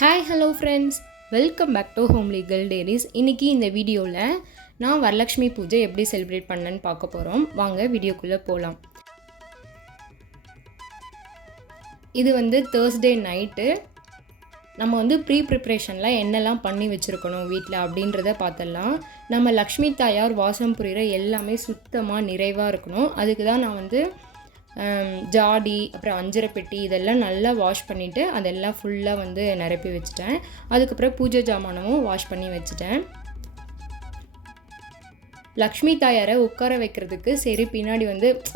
Hi hello friends, welcome back to home legal diaries. இன்றைக்கி இந்த வீடியோவில் நான் வரலட்சுமி பூஜை எப்படி செலிப்ரேட் பண்ணேன்னு பார்க்க போகிறோம். வாங்க வீடியோக்குள்ளே போகலாம். இது தேர்ஸ்டே நைட்டு. நம்ம ப்ரிப்ரேஷனில் என்னெல்லாம் பண்ணி வச்சுருக்கணும் வீட்டில் அப்படின்றத பார்த்துடலாம். நம்ம லக்ஷ்மி தாயார் வாசம் புரிகிற எல்லாமே சுத்தமாக நிறைவாக இருக்கணும். அதுக்கு தான் நான் ஜாடி அப்புறம் அஞ்சரை பெட்டி இதெல்லாம் நல்லா வாஷ் பண்ணிவிட்டு அதெல்லாம் ஃபுல்லாக நிரப்பி வச்சுட்டேன். அதுக்கப்புறம் பூஜை ஜாமானமும் வாஷ் பண்ணி வச்சுட்டேன். லக்ஷ்மி தாயாரை உட்கார வைக்கிறதுக்கு சரி பின்னாடி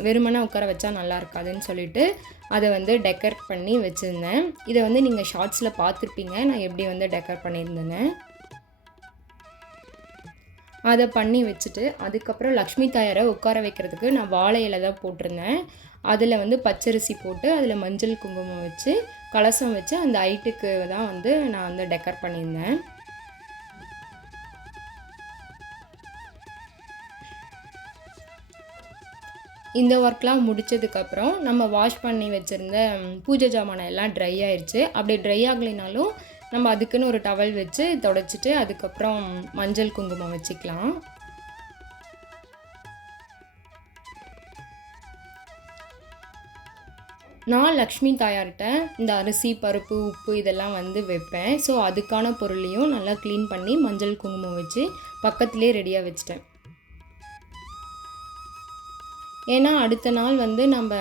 வெறுமனா உட்கார வச்சா நல்லா இருக்காதுன்னு சொல்லிட்டு அதை டெக்கரேட் பண்ணி வச்சுருந்தேன். இதை நீங்கள் ஷார்ட்ஸில் பார்த்துருப்பீங்க நான் எப்படி டெக்கரேட் பண்ணியிருந்தேன்னு. அதை பண்ணி வச்சுட்டு அதுக்கப்புறம் லக்ஷ்மி தாயாரை உட்கார வைக்கிறதுக்கு நான் வாழை இலை தான் போட்டிருந்தேன். அதில் பச்சரிசி போட்டு அதில் மஞ்சள் குங்குமம் வச்சு கலசம் வச்சு அந்த ஐட்டுக்கு தான் நான் டெக்கர் பண்ணியிருந்தேன். இந்த ஒர்க்லாம் முடித்ததுக்கப்புறம் நம்ம வாஷ் பண்ணி வச்சுருந்த பூஜை ஜாமானம் எல்லாம் ட்ரை ஆயிடுச்சு. அப்படி ட்ரை ஆகலைனாலும் நம்ம அதுக்குன்னு ஒரு டவல் வச்சு தொடச்சிட்டு அதுக்கப்புறம் மஞ்சள் குங்குமம் வச்சுக்கலாம். நான் லக்ஷ்மி தாயார்கிட்ட இந்த அரிசி பருப்பு உப்பு இதெல்லாம் வைப்பேன். ஸோ அதுக்கான பொருளையும் நல்லா க்ளீன் பண்ணி மஞ்சள் குங்குமம் வச்சு பக்கத்துலேயே ரெடியாக வச்சிட்டேன். ஏன்னா அடுத்த நாள் நம்ம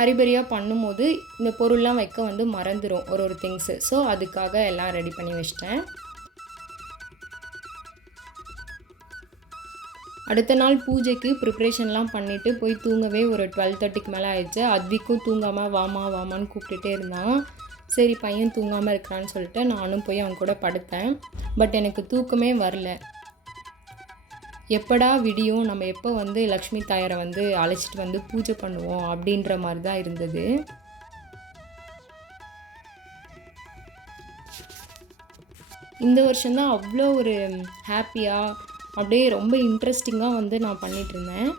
ஹரிபரியாக பண்ணும்போது இந்த பொருள்லாம் வைக்க மறந்துடும் ஒரு திங்ஸு. ஸோ அதுக்காக எல்லாம் ரெடி பண்ணி வச்சிட்டேன். அடுத்த நாள் பூஜைக்கு ப்ரிப்ரேஷன்லாம் பண்ணிவிட்டு போய் தூங்கவே ஒரு 12:30க்கு மேலே ஆயிடுச்சு. அத்விக்கும் தூங்காமல் வாமான்னு கூப்பிட்டுட்டே இருந்தான். சரி பையன் தூங்காமல் இருக்கிறான்னு சொல்லிட்டு நானும் போய் அவன் கூட படுத்தேன். பட் எனக்கு தூக்கமே வரல. எப்படா விடியும், நம்ம எப்போ லக்ஷ்மி தாயாரை அழைச்சிட்டு பூஜை பண்ணுவோம் அப்படின்ற மாதிரி தான் இருந்தது. இந்த வருஷம்தான் அவ்வளோ ஒரு ஹாப்பியாக அப்படியே ரொம்ப இன்ட்ரெஸ்டிங்காக நான் பண்ணிகிட்ருந்தேன்.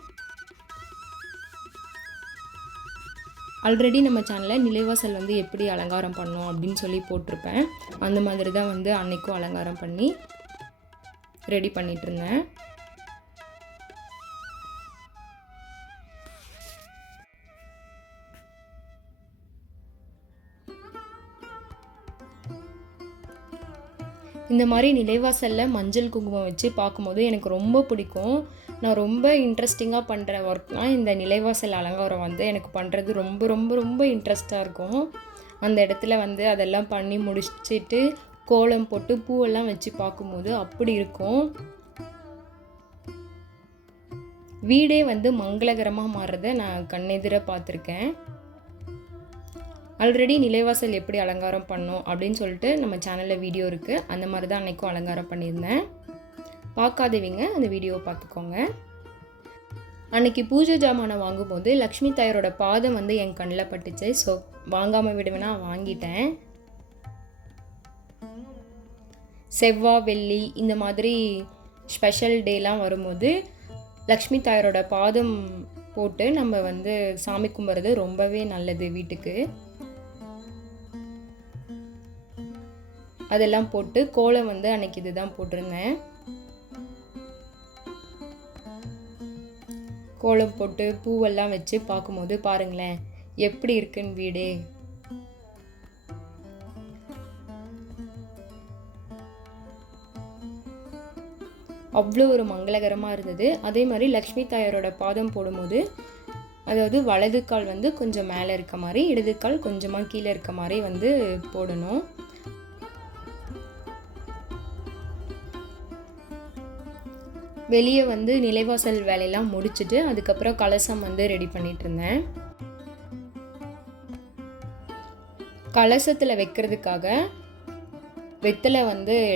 ஆல்ரெடி நம்ம சேனலில் நிலைவாசல் எப்படி அலங்காரம் பண்ணோம் அப்படின்னு சொல்லி போட்டிருப்பேன். அந்த மாதிரி தான் அன்னைக்கும் அலங்காரம் பண்ணி ரெடி பண்ணிகிட்ருந்தேன். இந்த மாதிரி நிலைவாசலில் மஞ்சள் குங்குமம் வச்சு பார்க்கும்போது எனக்கு ரொம்ப பிடிக்கும். நான் ரொம்ப இன்ட்ரெஸ்டிங்காக பண்ணுற ஒர்க்னால் இந்த நிலைவாசல் அலங்காரம் எனக்கு பண்ணுறது ரொம்ப ரொம்ப ரொம்ப இன்ட்ரெஸ்ட்டாக இருக்கும். அந்த இடத்துல அதெல்லாம் பண்ணி முடிச்சுட்டு கோலம் போட்டு பூவெல்லாம் வச்சு பார்க்கும்போது அப்படி இருக்கும். வீடே மங்களகரமாக மாறுறதை நான் கண்ணெதிர பார்த்துருக்கேன். ஆல்ரெடி நிலைவாசல் எப்படி அலங்காரம் பண்ணோம் அப்படின்னு சொல்லிட்டு நம்ம சேனலில் வீடியோ இருக்குது. அந்த மாதிரி தான் அன்றைக்கும் அலங்காரம் பண்ணியிருந்தேன். பார்க்காதவங்க அந்த வீடியோவை பார்த்துக்கோங்க. அன்றைக்கி பூஜை ஜாமானை வாங்கும்போது லக்ஷ்மி தாயாரோட பாதம் என் கண்ணில் பட்டுச்சு. ஸோ வாங்காமல் விடுவேனா வாங்கிட்டேன். செவ்வாய் வெள்ளி இந்த மாதிரி ஸ்பெஷல் டேலாம் வரும்போது லக்ஷ்மி தாயாரோட பாதம் போட்டு நம்ம சாமி கும்பிட்றது ரொம்பவே நல்லது வீட்டுக்கு. அதெல்லாம் போட்டு கோலம் அன்னைக்கு இதுதான் போட்டிருந்தேன். கோலம் போட்டு பூவெல்லாம் வச்சு பார்க்கும்போது பாருங்களேன் எப்படி இருக்குன்னு வீடே. அவ்வளோ ஒரு மங்களகரமாக இருந்தது. அதே மாதிரி லக்ஷ்மி தாயாரோட பாதம் போடும்போது அதாவது வலது கால் கொஞ்சம் மேலே இருக்க மாதிரி, இடது கால் கொஞ்சமாக கீழே இருக்க மாதிரி போடணும். வெளியே நிலைவாசல் வேலையெல்லாம் முடிச்சுட்டு அதுக்கப்புறம் கலசம் ரெடி பண்ணிட்டு இருந்தேன். கலசத்தில் வைக்கிறதுக்காக வெத்தலை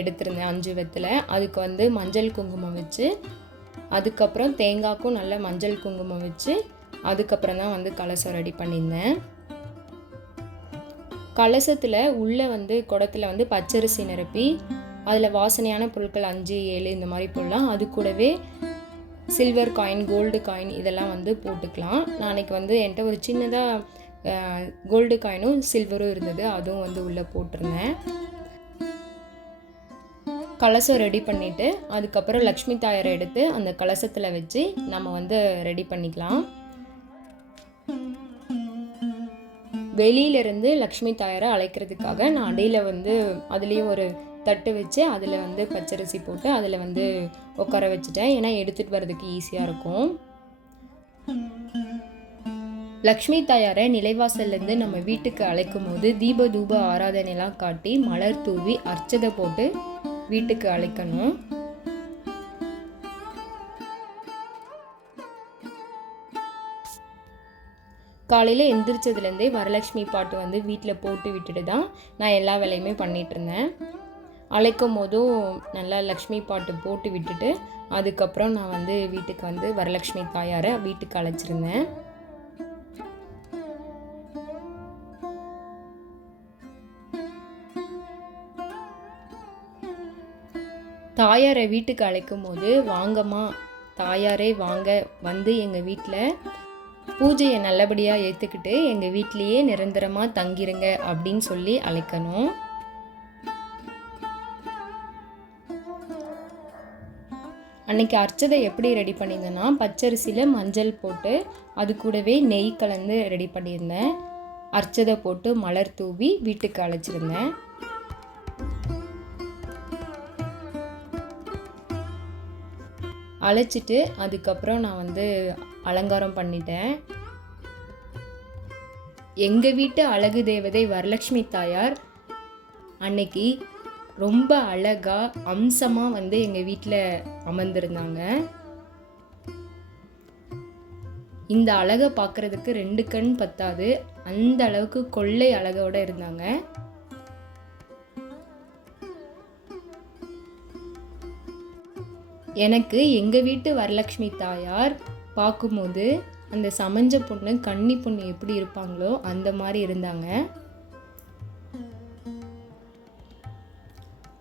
எடுத்திருந்தேன், 5 வெத்தலை. அதுக்கு மஞ்சள் குங்குமம் வச்சு அதுக்கப்புறம் தேங்காய்க்கும் நல்ல மஞ்சள் குங்குமம் வச்சு அதுக்கப்புறம் தான் கலசம் ரெடி பண்ணியிருந்தேன். கலசத்தில் உள்ளே குடத்தில் பச்சரிசி நிரப்பி அதில் வாசனையான பொருட்கள் 5, 7 இந்த மாதிரி போடலாம். அது கூடவே சில்வர் காயின், கோல்டு காயின் இதெல்லாம் போட்டுக்கலாம். நான் அன்றைக்கி என்கிட்ட ஒரு சின்னதாக கோல்டு காயினும் சில்வரும் இருந்தது, அதுவும் உள்ளே போட்டிருந்தேன். கலசம் ரெடி பண்ணிவிட்டு அதுக்கப்புறம் லக்ஷ்மி தாயாரை எடுத்து அந்த கலசத்தில் வச்சு நம்ம வந்து ரெடி பண்ணிக்கலாம். வெளியிலேருந்து லக்ஷ்மி தாயாரை அழைக்கிறதுக்காக நான் அடியில் வந்து அதுலேயும் ஒரு தட்டு வச்சு அதில் வந்து பச்சரிசி போட்டு அதில் வந்து உட்கார வச்சுட்டேன். ஏன்னா எடுத்துகிட்டு வர்றதுக்கு ஈஸியாக இருக்கும். லக்ஷ்மி தாயாரை நிலைவாசல்லேருந்து நம்ம வீட்டுக்கு அழைக்கும் போது தீப தூப ஆராதனைலாம் காட்டி மலர் தூவி அர்ச்சதை போட்டு வீட்டுக்கு அழைக்கணும். காலையில் எந்திரிச்சதுலேருந்தே வரலட்சுமி பாட்டு வந்து வீட்டில் போட்டு விட்டுட்டு தான் நான் எல்லா வேலையுமே பண்ணிகிட்டு இருந்தேன். அழைக்கும் போதும் நல்லா லக்ஷ்மி பாட்டு போட்டு விட்டுட்டு அதுக்கப்புறம் நான் வந்து வீட்டுக்கு வந்து வரலட்சுமி தாயாரை வீட்டுக்கு அழைச்சிருந்தேன். தாயாரை வீட்டுக்கு அழைக்கும் போது வாங்கம்மா தாயாரே வாங்க வந்து எங்கள் வீட்டில் பூஜையை நல்லபடியாக ஏற்றுக்கிட்டு எங்கள் வீட்லேயே நிரந்தரமாக தங்கிருங்க அப்படின்னு சொல்லி அழைக்கணும். அன்னைக்கு அர்ச்சதை எப்படி ரெடி பண்ணியிருந்தேன்னா பச்சரிசியில் மஞ்சள் போட்டு அது கூடவே நெய் கலந்து ரெடி பண்ணியிருந்தேன். அர்ச்சதை போட்டு மலர் தூவி வீட்டுக்கு அழைச்சிருந்தேன். அழைச்சிட்டு அதுக்கப்புறம் நான் வந்து அலங்காரம் பண்ணிட்டேன். எங்கள் வீட்டு அழகு தேவதை வரலட்சுமி தாயார் அன்னைக்கு ரொம்ப அழகாக அம்சமாக வந்து எங்கள் வீட்டில் அமர்ந்திருந்தாங்க. இந்த அழகை பார்க்குறதுக்கு 2 கண் பத்தாது, அந்த அளவுக்கு கொள்ளை அழகோடு இருந்தாங்க. எனக்கு எங்கள் வீட்டு வரலட்சுமி தாயார் பார்க்கும்போது அந்த சமஞ்ச பொண்ணு கன்னி பொண்ணு எப்படி இருப்பாங்களோ அந்த மாதிரி இருந்தாங்க.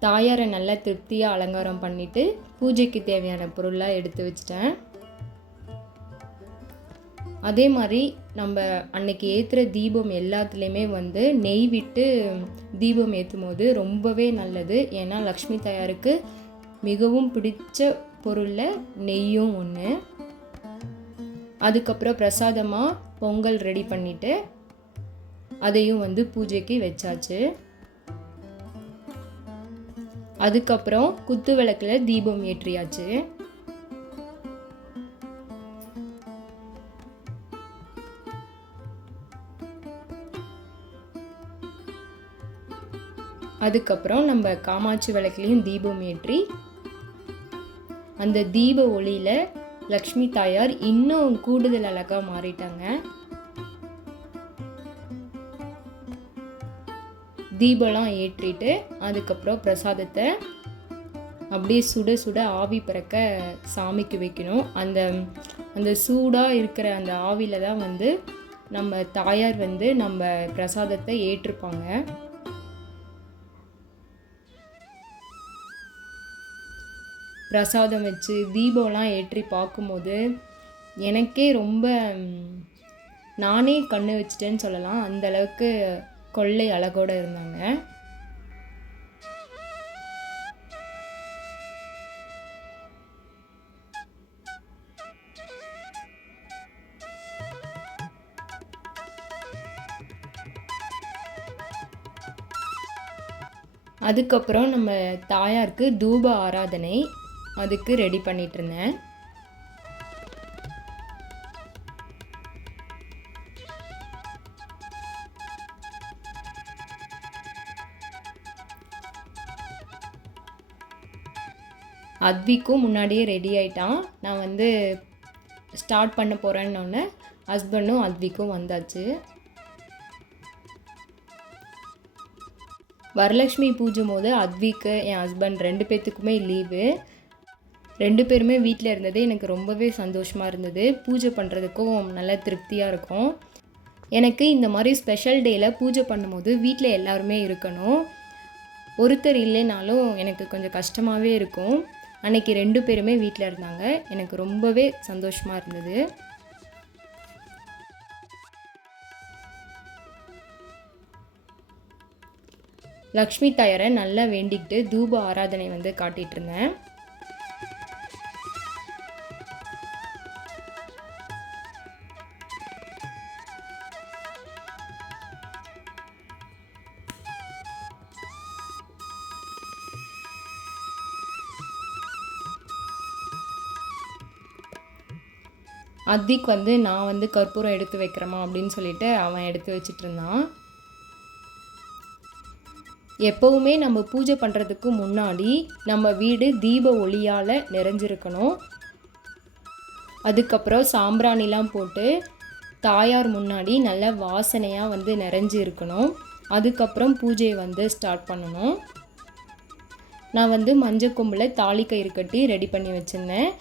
தாயாரை நல்லா திருப்தியாக அலங்காரம் பண்ணிவிட்டு பூஜைக்கு தேவையான பொருளாக எடுத்து வச்சிட்டேன். அதே மாதிரி நம்ம அன்னைக்கு ஏற்றுற தீபம் எல்லாத்துலேயுமே வந்து நெய் விட்டு தீபம் ஏற்றும் போது ரொம்பவே நல்லது. ஏன்னா லக்ஷ்மி தாயாருக்கு மிகவும் பிடிச்ச பொருளில் நெய்யும் ஒன்று. அதுக்கப்புறம் பிரசாதமாக பொங்கல் ரெடி பண்ணிவிட்டு அதையும் வந்து பூஜைக்கு வச்சாச்சு. அதுக்கப்புறம் குத்து விளக்கில் தீபம் ஏற்றியாச்சு. அதுக்கப்புறம் நம்ம காமாட்சி விளக்குலையும் தீபம் ஏற்றி அந்த தீப ஒளியில் லக்ஷ்மி தாயார் இன்னும் கூடுதல் அழகாக மாறிட்டாங்க. தீபம்லாம் ஏற்றிட்டு அதுக்கப்புறம் பிரசாதத்தை அப்படியே சுட சுட ஆவி பறக்க சாமிக்கு வைக்கணும். அந்த சூடாக இருக்கிற அந்த ஆவியில் தான் வந்து நம்ம தாயார் வந்து நம்ம பிரசாதத்தை ஏற்றுப்பாங்க. பிரசாதம் வச்சு தீபம்லாம் ஏற்றி பார்க்கும்போது எனக்கே ரொம்ப நானே கண்ணு வச்சிட்டேன்னு சொல்லலாம். அந்தளவுக்கு கொள்ளை அழகோடு இருந்தாங்க. அதுக்கப்புறம் நம்ம தாயாருக்கு தூப ஆராதனை அதுக்கு ரெடி பண்ணிட்டு இருந்தேன். அத்விக்கும் முன்னாடியே ரெடி ஆயிட்டான். நான் வந்து ஸ்டார்ட் பண்ண போகிறேன்னொன்னே ஹஸ்பண்டும் அத்விக்கும் வந்தாச்சு. வரலட்சுமி பூஜை போது அத்விக்கு என் ஹஸ்பண்ட் 2 பேர்த்துக்குமே லீவு. 2 பேருமே வீட்டில் இருந்தது எனக்கு ரொம்பவே சந்தோஷமாக இருந்தது. பூஜை பண்ணுறதுக்கும் நல்ல திருப்தியாக இருக்கும். எனக்கு இந்த மாதிரி ஸ்பெஷல் டேயில் பூஜை பண்ணும்போது வீட்டில் எல்லாருமே இருக்கணும். ஒருத்தர் இல்லைனாலும் எனக்கு கொஞ்சம் கஷ்டமாகவே இருக்கும். அன்றைக்கி 2 பேருமே வீட்டில் இருந்தாங்க. எனக்கு ரொம்பவே சந்தோஷமாக இருந்தது. லக்ஷ்மி தாயாரை நல்லா வேண்டிக்கிட்டு தூப ஆராதனை வந்து காட்டிகிட்டு இருந்தேன். அத்விக் வந்து நான் வந்து கற்பூரம் எடுத்து வைக்கிறேமா அப்படின்னு சொல்லிட்டு அவன் எடுத்து வச்சிட்டு இருந்தான். எப்போவுமே நம்ம பூஜை பண்ணுறதுக்கு முன்னாடி நம்ம வீடு தீப ஒளியால் நிறைஞ்சிருக்கணும். அதுக்கப்புறம் சாம்பிராணிலாம் போட்டு தாயார் முன்னாடி நல்ல வாசனையாக வந்து நிறைஞ்சி இருக்கணும். அதுக்கப்புறம் பூஜையை வந்து ஸ்டார்ட் பண்ணணும். நான் வந்து மஞ்சள் கொம்பில் தாலி கயிறு கட்டி ரெடி பண்ணி வச்சுருந்தேன்.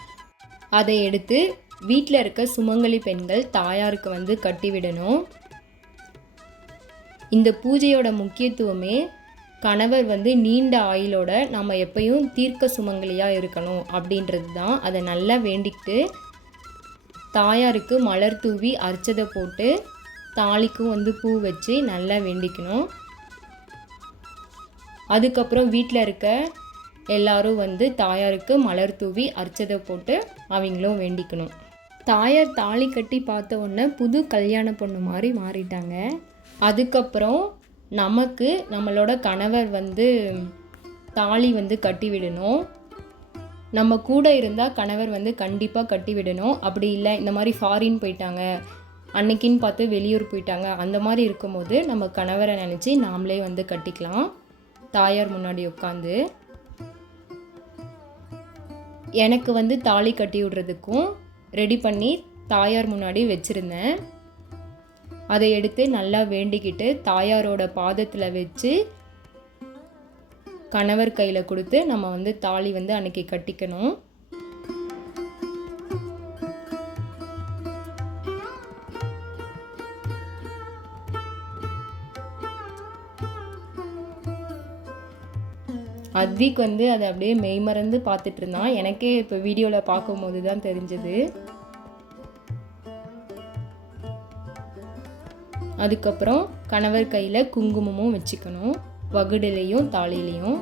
அதை எடுத்து வீட்டில் இருக்க சுமங்கலி பெண்கள் தாயாருக்கு வந்து கட்டிவிடணும். இந்த பூஜையோட முக்கியத்துவமே கணவர் வந்து நீண்ட ஆயுளோட நம்ம எப்பயும் தீர்க்க சுமங்கலியாக இருக்கணும் அப்படின்றது தான். அதை நல்லா வேண்டிக்கிட்டு தாயாருக்கு மலர் தூவி அர்ச்சதை போட்டு தாலிக்கும் வந்து பூ வச்சு நல்லா வேண்டிக்கணும். அதுக்கப்புறம் வீட்டில் இருக்க எல்லாரும் வந்து தாயாருக்கு மலர் தூவி அர்ச்சதை போட்டு அவங்களும் வேண்டிக்கணும். தாயார் தாலி கட்டி பார்த்த உடனே புது கல்யாண பொண்ணு மாதிரி மாறிட்டாங்க. அதுக்கப்புறம் நமக்கு நம்மளோட கணவர் வந்து தாலி வந்து கட்டி விடணும். நம்ம கூட இருந்தால் கணவர் வந்து கண்டிப்பாக கட்டி விடணும். அப்படி இல்லை இந்த மாதிரி ஃபாரின் போயிட்டாங்க, அன்னைக்குன்னு பார்த்து வெளியூர் போயிட்டாங்க, அந்த மாதிரி இருக்கும்போது நம்ம கணவரை நினச்சி நாமளே வந்து கட்டிக்கலாம் தாயார் முன்னாடி உட்காந்து. எனக்கு வந்து தாலி கட்டி விடுறதுக்கும் ரெடி பண்ணி தாயார் முன்னாடி வச்சுருந்தேன். அதை எடுத்து நல்லா வேண்டிக்கிட்டு தாயாரோட பாதத்தில் வச்சு கணவர் கையில் கொடுத்து நம்ம வந்து தாலி வந்து அன்னைக்கு கட்டிக்கணும். அத்விக் வந்து அதை அப்படியே மெய்மறந்து பார்த்துட்டு இருந்தான். எனக்கே இப்போ வீடியோவில் பார்க்கும்போது தான் தெரிஞ்சது. அதுக்கப்புறம் கணவர் கையில் குங்குமமும் வச்சுக்கணும், வகுடுலையும் தாலிலையும்.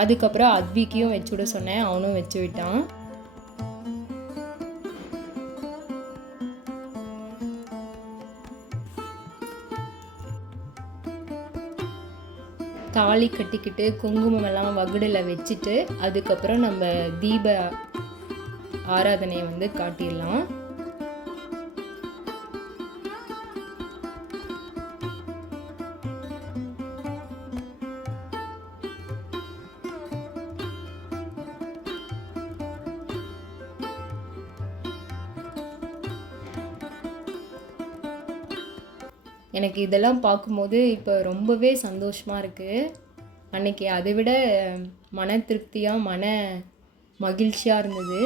அதுக்கப்புறம் அத்விக்கையும் வச்சு விட சொன்னேன், அவனும் வச்சு விட்டான். தாலி கட்டிக்கிட்டு குங்குமம் எல்லாம் வகுடில் வச்சுட்டு அதுக்கப்புறம் நம்ம தீப ஆராதனையை வந்து காட்டிடலாம். எனக்கு இதெல்லாம் பார்க்கும்போது இப்போ ரொம்பவே சந்தோஷமாக இருக்குது. அன்றைக்கி அதை விட மன திருப்தியாக மன மகிழ்ச்சியாக இருந்தது.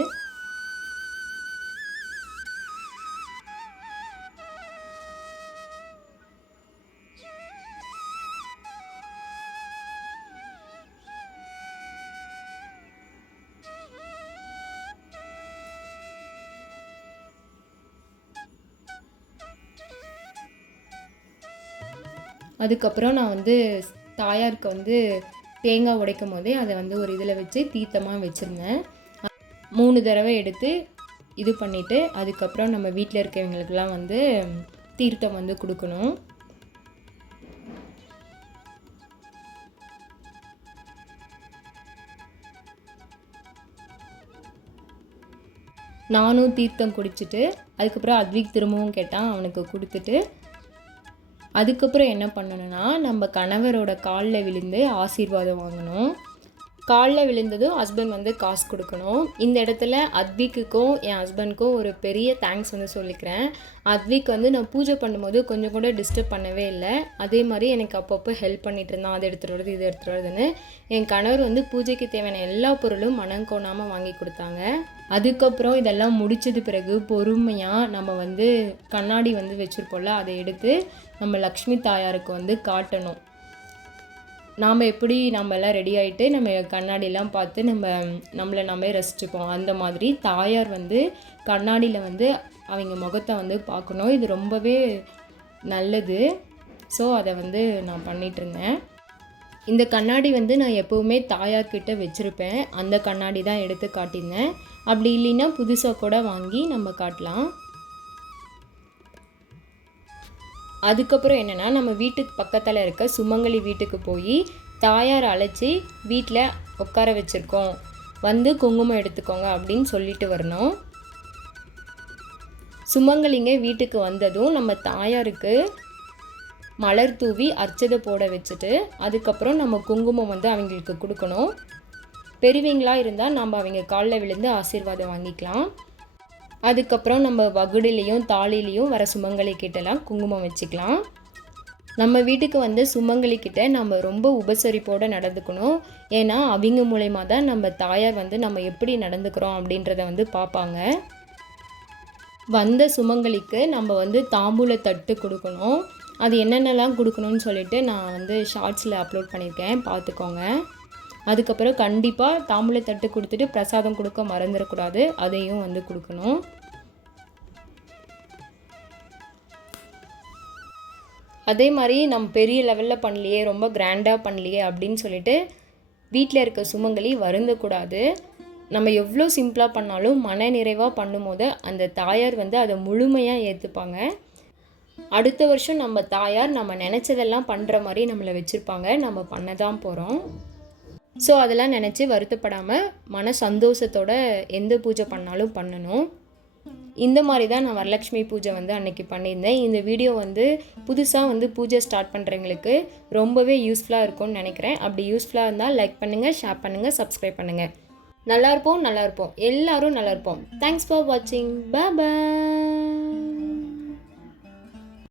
அதுக்கப்புறம் நான் வந்து தாயாருக்கு வந்து தேங்காய் உடைக்கும் போதே அதை வந்து ஒரு இதில் வச்சு தீர்த்தமாக வச்சுருந்தேன். 3 தடவை எடுத்து இது பண்ணிவிட்டு அதுக்கப்புறம் நம்ம வீட்டில் இருக்கவங்களுக்கெல்லாம் வந்து தீர்த்தம் வந்து கொடுக்கணும். நானும் தீர்த்தம் குடிச்சிட்டு அதுக்கப்புறம் அத்விக் திரும்பவும் கேட்டான், அவனுக்கு கொடுத்துட்டு அதுக்கப்புறம் என்ன பண்ணணும்னா நம்ம கணவரோட காலில் விழுந்து ஆசீர்வாதம் வாங்கணும். காலில் விழுந்ததும் ஹஸ்பண்ட் வந்து காசு கொடுக்கணும். இந்த இடத்துல அத்விக்குக்கும் என் ஹஸ்பண்ட்க்கும் ஒரு பெரிய தேங்க்ஸ் வந்து சொல்லிக்கிறேன். அத்விக் வந்து நான் பூஜை பண்ணும்போது கொஞ்சம் கூட டிஸ்டர்ப் பண்ணவே இல்லை. அதே மாதிரி எனக்கு அப்பப்போ ஹெல்ப் பண்ணிகிட்டு இருந்தான், அதை எடுத்துகிட்டு வருது இதை எடுத்துகிட்டு வருதுன்னு. என் கணவர் வந்து பூஜைக்கு தேவையான எல்லா பொருளும் மனம் கோணாமல் வாங்கி கொடுத்தாங்க. அதுக்கப்புறம் இதெல்லாம் முடிச்சது பிறகு பொறுமையாக நம்ம வந்து கண்ணாடி வந்து வச்சுருப்போம்ல, அதை எடுத்து நம்ம லக்ஷ்மி தாயாருக்கு வந்து காட்டணும். நாம் எப்படி நம்ம எல்லாம் ரெடி ஆகிட்டு நம்ம கண்ணாடிலாம் பார்த்து நம்மளை நம்ம ரசிச்சுப்போம், அந்த மாதிரி தாயார் வந்து கண்ணாடியில் வந்து அவங்க முகத்தை வந்து பார்க்கணும். இது ரொம்பவே நல்லது. ஸோ அதை வந்து நான் பண்ணிகிட்ருந்தேன். இந்த கண்ணாடி வந்து நான் எப்போவுமே தாயார்கிட்ட வச்சுருப்பேன். அந்த கண்ணாடி தான் எடுத்து காட்டியிருந்தேன். அப்படி இல்லைன்னா புதுசாக கூட வாங்கி நம்ம காட்டலாம். அதுக்கப்புறம் என்னென்னா, நம்ம வீட்டுக்கு பக்கத்தில் இருக்க சுமங்கலி வீட்டுக்கு போய் தாயார் அழைச்சி வீட்டில் உட்கார வச்சுருக்கோம், வந்து குங்குமம் எடுத்துக்கோங்க அப்படின்னு சொல்லிட்டு வரணும். சுமங்கலிங்க வீட்டுக்கு வந்ததும் நம்ம தாயாருக்கு மலர் தூவி அர்ச்சதை போட வச்சுட்டு அதுக்கப்புறம் நம்ம குங்குமம் வந்து அவங்களுக்கு கொடுக்கணும். பெரியவங்களாக இருந்தால் நம்ம அவங்க காலில் விழுந்து ஆசீர்வாதம் வாங்கிக்கலாம். அதுக்கப்புறம் நம்ம வகுடிலையும் தாலிலையும் வர சுமங்கலிக்கிட்டலாம் குங்குமம் வச்சுக்கலாம். நம்ம வீட்டுக்கு வந்து சுமங்கலிக்கிட்ட நம்ம ரொம்ப உபசரிப்போடு நடந்துக்கணும். ஏன்னா அவங்க மூலயமா தான் நம்ம தாயார் வந்து நம்ம எப்படி நடந்துக்கிறோம் அப்படின்றத வந்து பார்ப்பாங்க. வந்த சுமங்கலிக்கு நம்ம வந்து தாம்பூல தட்டு கொடுக்கணும். அது என்னென்னலாம் கொடுக்கணும்னு சொல்லிட்டு நான் வந்து ஷார்ட்ஸில் அப்லோட் பண்ணியிருக்கேன், பார்த்துக்கோங்க. அதுக்கப்புறம் கண்டிப்பாக தாம்பூல தட்டு கொடுத்துட்டு பிரசாதம் கொடுக்க மறந்துடக்கூடாது, அதையும் வந்து கொடுக்கணும். அதே மாதிரி நம்ம பெரிய லெவலில் பண்ணலையே, ரொம்ப கிராண்டாக பண்ணலையே அப்படின்னு சொல்லிட்டு வீட்டில் இருக்க சுமங்கலி வருந்தக்கூடாது. நம்ம எவ்வளோ சிம்பிளாக பண்ணாலும் மன நிறைவாக பண்ணும்போது அந்த தாயார் வந்து அதை முழுமையாக ஏற்றுப்பாங்க. அடுத்த வருஷம் நம்ம தாயார் நம்ம நினச்சதெல்லாம் பண்ணுற மாதிரி நம்மளை வச்சுருப்பாங்க. நம்ம பண்ண தான் போகிறோம். ஸோ அதெல்லாம் நினச்சி வருத்தப்படாமல் மன சந்தோஷத்தோட எந்த பூஜை பண்ணாலும் பண்ணணும். இந்த மாதிரி தான் நான் வரலட்சுமி பூஜை வந்து அன்றைக்கி பண்ணியிருந்தேன். இந்த வீடியோ வந்து புதுசாக வந்து பூஜை ஸ்டார்ட் பண்ணுறவங்களுக்கு ரொம்பவே யூஸ்ஃபுல்லாக இருக்கும்னு நினைக்கிறேன். அப்படி யூஸ்ஃபுல்லாக இருந்தால் லைக் பண்ணுங்கள், ஷேர் பண்ணுங்கள், சப்ஸ்கிரைப் பண்ணுங்கள். நல்லா இருப்போம், எல்லோரும் நல்லா இருப்போம். தேங்க்ஸ் ஃபார் வாட்சிங். பாய்.